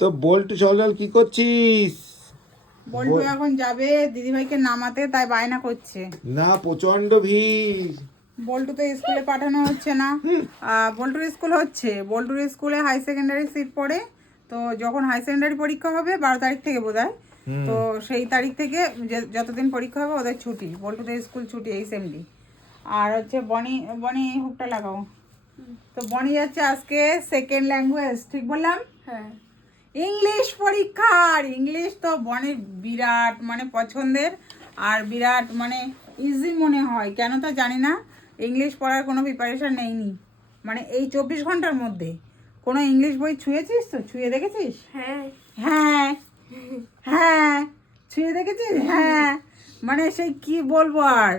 তো বল্টু চল কি করছিস? বল্টু এখন যাবে দিদিভাইকে নামাতে তাই বায়না করছে। না প্রচণ্ড ভিড়। বল্টু তো স্কুলে পাঠানো হচ্ছে না। বল্টুর স্কুল হচ্ছে। বল্টুর স্কুলে হাই সেকেন্ডারি সিট পড়ে। তো যখন হাই সেকেন্ডারি পরীক্ষা হবে বারো তারিখ থেকে বোধ তো সেই তারিখ থেকে যতদিন পরীক্ষা হবে ওদের ছুটি। বল্টুদের স্কুল ছুটি এই সেমডি আর হচ্ছে বনি বনি হুকটা লাগাও। তো বনি যাচ্ছে আজকে সেকেন্ড ল্যাঙ্গুয়েজ ঠিক বললাম? হ্যাঁ। ইংলিশ পরীক্ষা আর ইংলিশ তো বনের বিরাট মানে পছন্দের। আর বিরাট মানে ইজি মনে হয়। কেন তা জানি না। ইংলিশ পড়ার কোনো প্রিপারেশান নেইনি। মানে এই চব্বিশ ঘণ্টার মধ্যে। কোনো ইংলিশ বই ছুঁয়েছিস তো? ছুঁয়ে দেখেছিস? হ্যাঁ। হ্যাঁ। হ্যাঁ। ছুঁয়ে দেখেছিস? হ্যাঁ। মানে সেই কি বলব আর?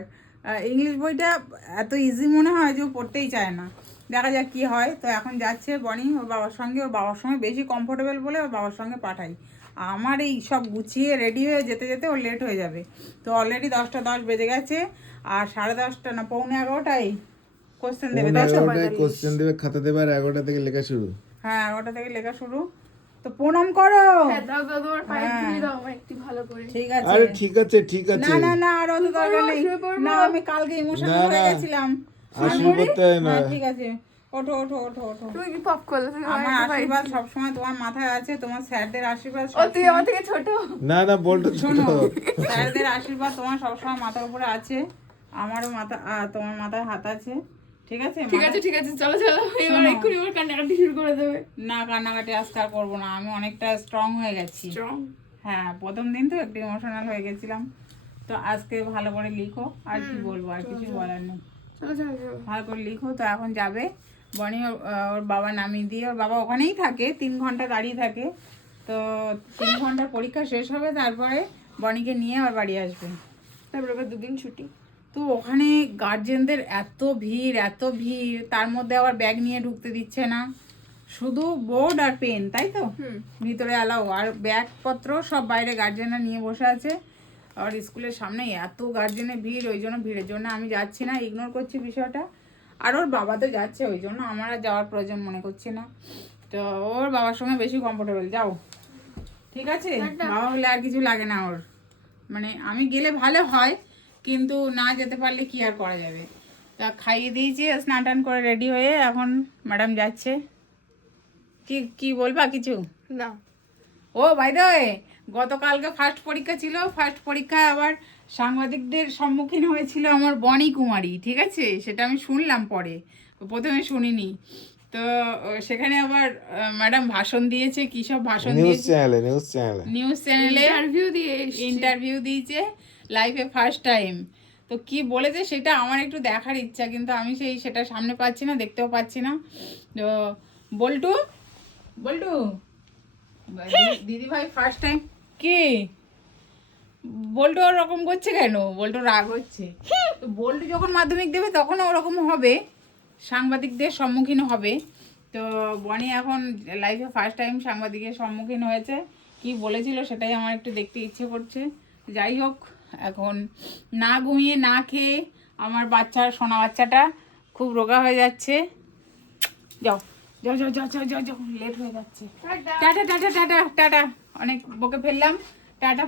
ইংলিশ বইটা এত ইজি মনে হয় যে ও পড়তেই চায় না। দেখা যাক কি হয়। তো এখন যাচ্ছে বনি ওর বাবার সঙ্গে। ওর বাবার সঙ্গে বেশি কমফোর্টেবল বলে ওর বাবার সঙ্গে পাঠাই। আমার এই সব গুছিয়ে রেডি হয়ে যেতে যেতে ওর লেট হয়ে যাবে। তো অলরেডি দশটা দশ বেজে গেছে আর সাড়ে দশটা না পৌনে এগারোটায় কোশ্চেন দেবে। দশটা কোশ্চেন দেবে খাতা দেবে আর এগারোটা থেকে লেখা শুরু। হ্যাঁ এগারোটা থেকে লেখা শুরু। তো প্রণাম করো। হ্যাঁ করে। ঠিক আছে। আরে ঠিক আছে ঠিক আছে। না না না আর অত দরকার নেই। না আমি কালকে ইমোশনাল হয়ে গেছিলাম। হয় না। ঠিক আছে। ওঠো ওঠো ওঠো ওঠো। তুমি কি পপ করলে আমার আমার একটু পায়ে- তোমার মাথায় আছে তোমার স্যারদের আশীর্বাদ ও তুই আমার থেকে ছোট? না না বল্টু ছোট। শোনো স্যারদের আশীর্বাদ তোমার সবসময় মাথার উপরে আছে আমারও মাথা তোমার মাথায় হাত আছে। ঠিক আছে ঠিক আছে ঠিক আছে চলো চলো। এবার এক্ষুনি কান্নাকাটি শুরু করে দেবে। না কান্নাকাটি আজকে আর করব না আমি অনেকটা স্ট্রং হয়ে গেছি। স্ট্রং হ্যাঁ প্রথম দিন তো একটু ইমোশনাল হয়ে গেছিলাম। তো আজকে ভালো করে লিখো আর কি বলব আর কিছু বলার নেই। ভালো করে লিখো তো এখন যাবে। বনি ওর বাবা নামিয়ে দিয়ে ওর বাবা ওখানেই থাকে তিন ঘণ্টা দাঁড়িয়ে থাকে। তো তিন ঘণ্টার পরীক্ষা শেষ হবে তারপরে বনিকে নিয়ে আবার বাড়ি আসবে। তারপরে আবার দুদিন ছুটি। তো ওখানে গার্জেনদের এত ভিড় এত ভিড় তার মধ্যে আবার ব্যাগ নিয়ে ঢুকতে দিচ্ছে না। শুধু বোর্ড আর পেন তাই তো? ভিতরে অ্যালাউ আর ব্যাগপত্র সব বাইরে গার্জেনরা নিয়ে বসে আছে। আর স্কুলের সামনে এত গার্জেনের ভিড় ওই জন্য ভিড়ের জন্য আমি যাচ্ছি না ইগনোর করছি বিষয়টা। আর ওর বাবা তো যাচ্ছে ওই জন্য আমার আর যাওয়ার প্রয়োজন মনে করছি না। তো ওর বাবার সঙ্গে বেশি কমফোর্টেবল যাও। ঠিক আছে? বাবা হলে আর কিছু লাগে না ওর। মানে আমি গেলে ভালো হয় কিন্তু না যেতে পারলে কি আর করা যাবে? তা খাইয়ে দিয়েছি স্নান টান করে রেডি হয়ে এখন ম্যাডাম যাচ্ছে। কি কি বলবা কিছু? না। ও বাই দ্য ওয়ে গতকালকে ফার্স্ট পরীক্ষা ছিল ফার্স্ট পরীক্ষায় আবার সাংবাদিকদের সম্মুখীন হয়েছিল আমার বনি কুমারী ঠিক আছে? সেটা আমি শুনলাম পরে প্রথমে শুনিনি। তো সেখানে আবার ম্যাডাম ভাষণ দিয়েছে কী সব ভাষণ নিউজ দিয়েছে? চ্যানেলে নিউজ চ্যানেলে নিউজ চ্যানেলে ইন্টারভিউ দিয়ে ইন্টারভিউ দিয়েছে লাইফে ফার্স্ট টাইম তো কি বলেছে সেটা আমার একটু দেখার ইচ্ছা কিন্তু আমি সেই সেটা সামনে পাচ্ছি না দেখতেও পাচ্ছি না। তো বল্টু? বল্টু? দিদি ভাই ফার্স্ট টাইম কি? বল্টু ওরকম করছে কেন? বল্টু রাগ হচ্ছে। বল্টু যখন মাধ্যমিক দেবে তখন ওরকম হবে। সাংবাদিকদের সম্মুখীন হবে। তো বনি এখন লাইফে ফার্স্ট টাইম সাংবাদিকের সম্মুখীন হয়েছে। কি বলেছিল সেটাই আমার একটু দেখতে ইচ্ছে করছে। যাই হোক, এখন না ঘুমিয়ে না খেয়ে আমার বাচ্চা, সোনা বাচ্চাটা খুব রোগা হয়ে যাচ্ছে। যাও যাও যাও যাও যাও যাও, লেট হয়ে যাচ্ছে। Tata tata tata tata. অনেক বকে ফেললাম টাটা